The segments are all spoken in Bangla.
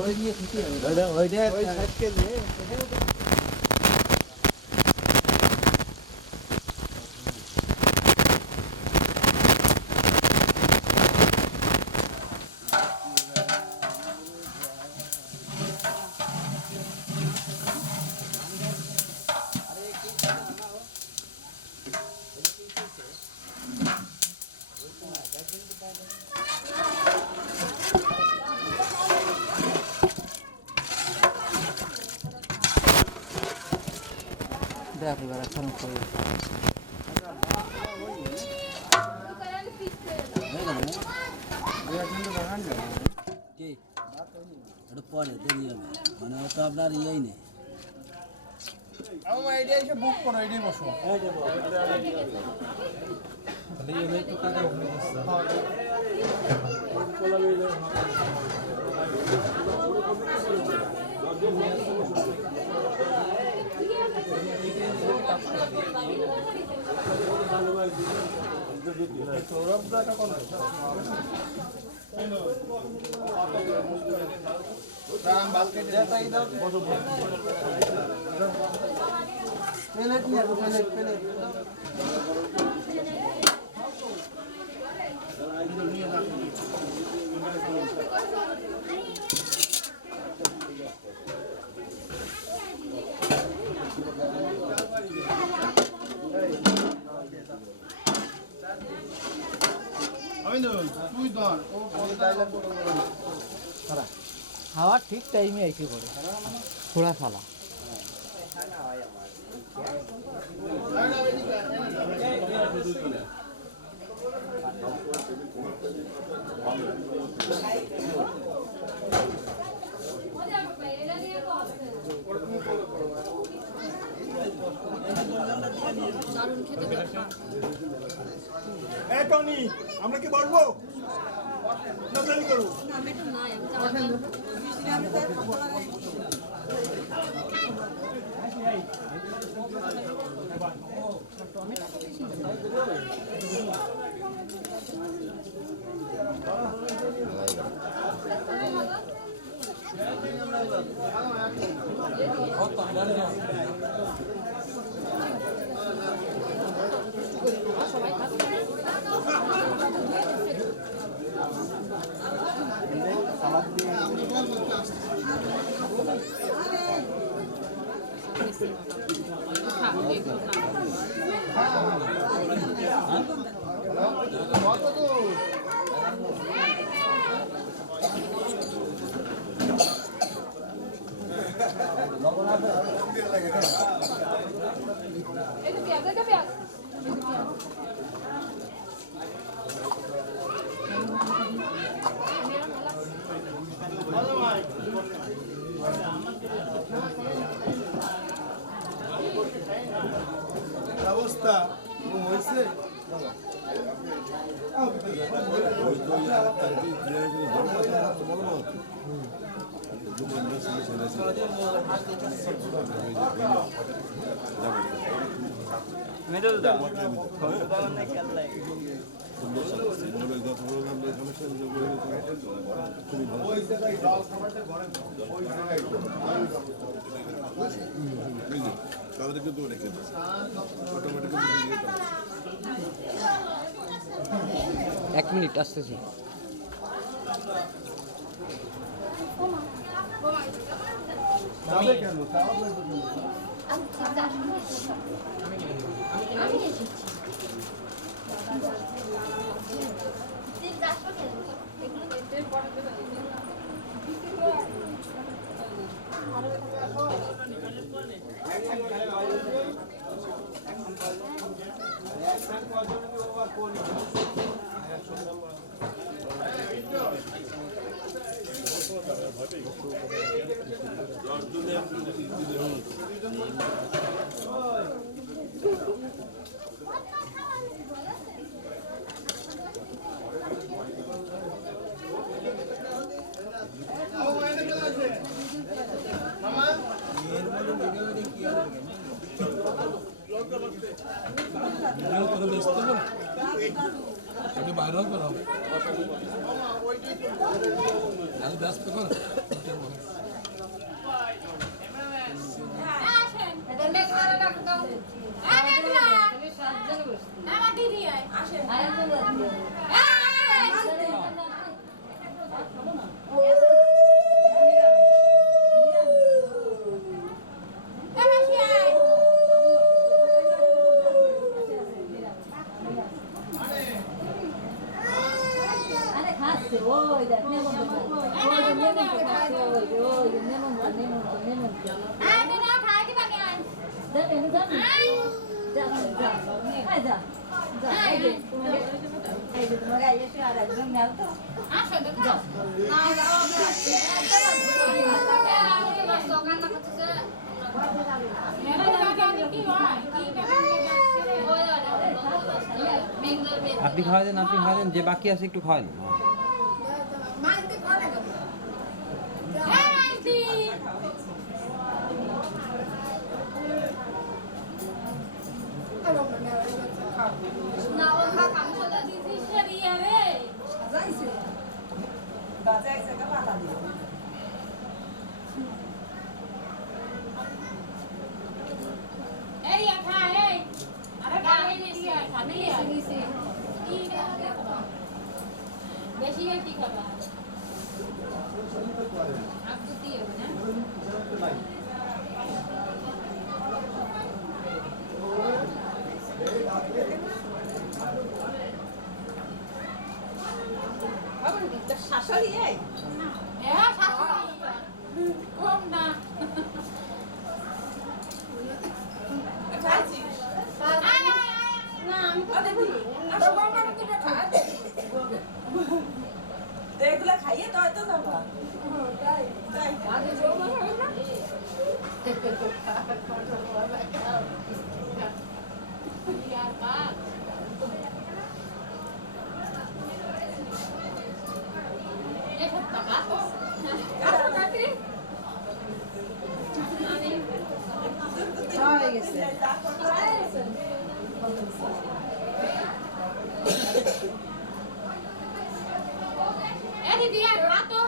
ওই দিয়ে খুশি হবে ওই যে ওই সাইডকে দিয়ে দেখ এবার এখন কই কি এটা পরে দেরি হবে মানে ও তো আপনার ইয়েই নেই আমার আইডিয়া এসে বুক করো এটাই বসো তাহলে এই তো টাকা ওখানে প্লেট নিয়ে প্লেট প্লেট খাওয়া ঠিক টাইমে এসে পড়ে থোড়া খালা এই টনি আমরা কি বলবো না জানি করব অবস্থা হয়েছে তাদের কিন্তু রেখে এক মিনিট আসতেছি এটা বাইরেও করা হবে আমি ব্যস্ত কর Ôi, đẹp nên một ôi, nên một ôi, nên một Ai đưa nó khai cái bằng này. rất đến rất dạ hai giờ ai đi mà cái gì sao lại không nhớ thôi Ah, sudah kan? Nah, kalau kita masukkan nak tu se. আপনি খাওয়া দেন যে বাকি আছে একটু খাওয়ান বেশি বেশি খাবা আপনি দিও না Apa ni? Sasali eh? Ya, satu. Kok na? Kaji. Nah, Ada ni. Ada bapa ni kita khas. Dekla खाइए तो तो ना बा. Dai. Dai. Ada जो mana है ना? Ya, Pak. Apa tadi? হয়ে গেছে Ini dia rato.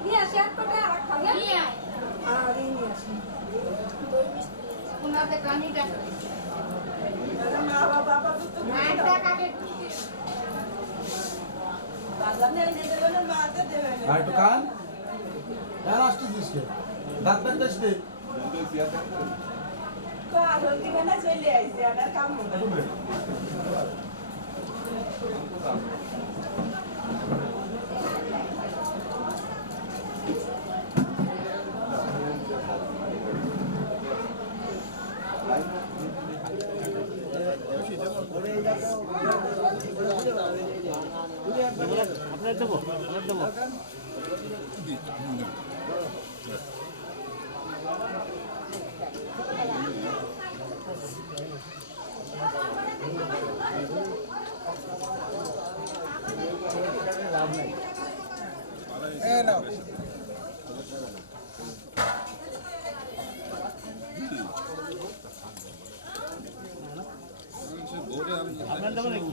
Ni asyik apa dah? Kalian? Iya. Ah, ini asyik. Kuna te kani dah. Nama bapa tu tu. Nah, kita kakek. Bazaar ni ini dia mana mata dia. আর একটু খান আর আসতে দিস কে দাঁত দাঁত আসতে Kalau di mana saya lihat ada kamu. আপনার দেবো এ নাও আপনার দেবো নাকি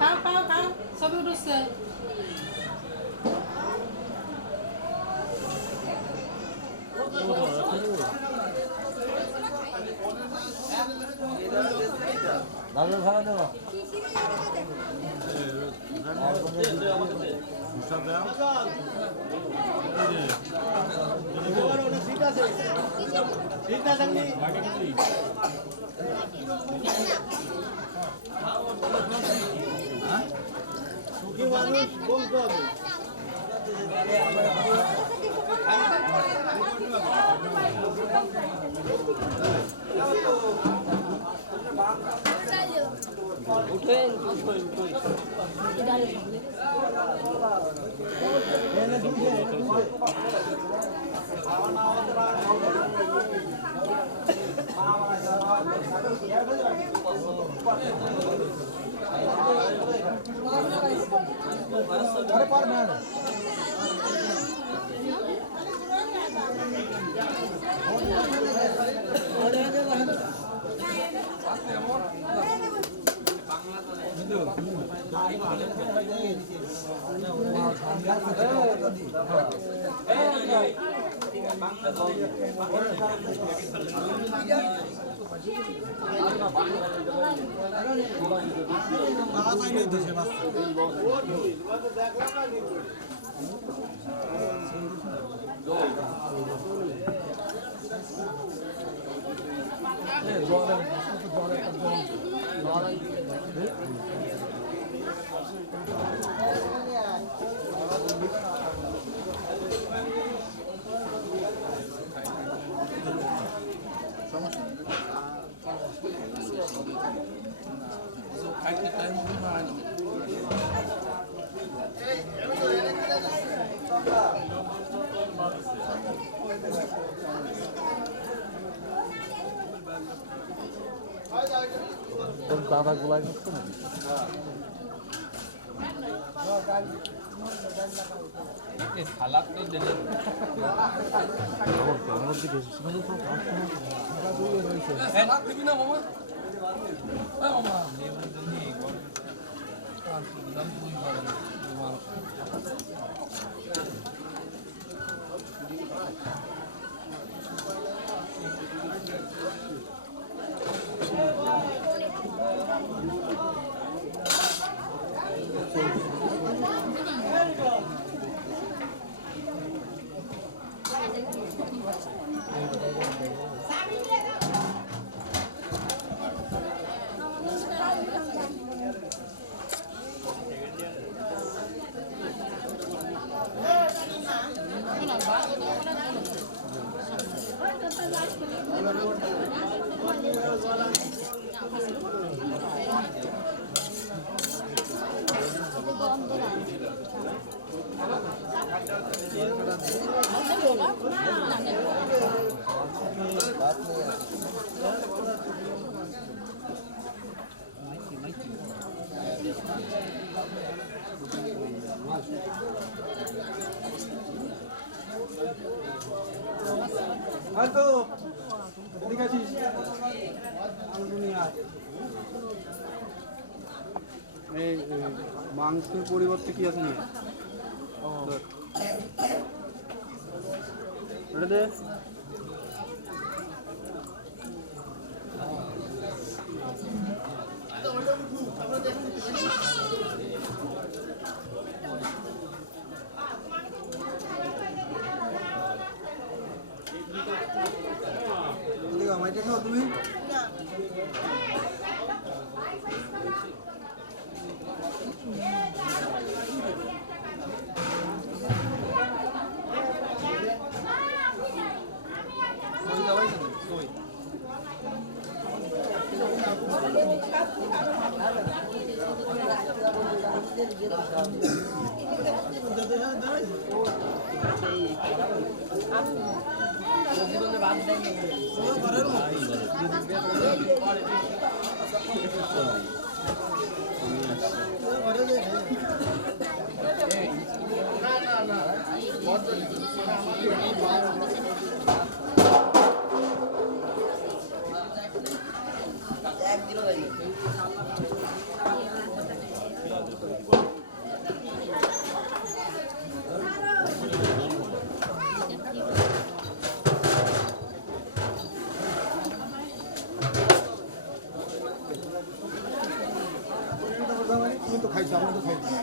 Kau. Sabi udah se. দাদু খাওয়া দেবো উঠে আরে পারবে না দাদা গুলাই হচ্ছে না হয়তো ঠিক আছে এই মাংসের পরিবর্তে কি আছে না এটা দে মাইটা খাও তুমি তুমি তো খাইছো আমরা তো খাইছি